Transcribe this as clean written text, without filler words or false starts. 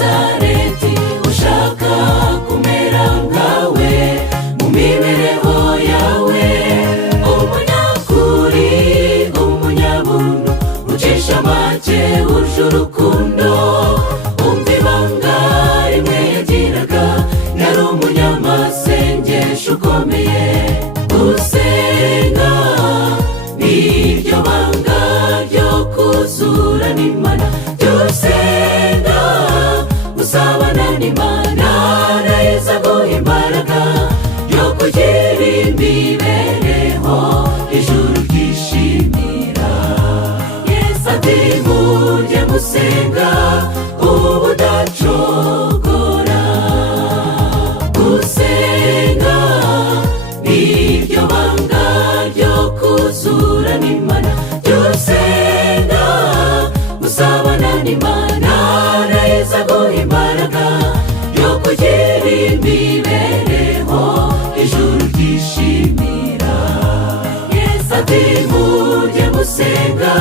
Nazareti ushaka kumera nkawe mu mibereho yawe, umunyakuri, umunyabuntu, ucisha make, wuje urukundo. Umva ibanga rimwe yagiraga, yari umunyamasengesho ukomeye. Gusenga niryo banga ryo kuzura n'Imana. Gusenga usabana n'Imana, nayo aguha imbaraga yo kugira imibereho ijuru ryishimira. Yesu ati mujye musenga ubudacogora. Gusenga niryo banga ryo kuzura n'Imana. Gusenga usabana n'Imana, nayo aguha imbaraga yo kugira imibereho ijuru ryishimira. Yesu ati mujye musenga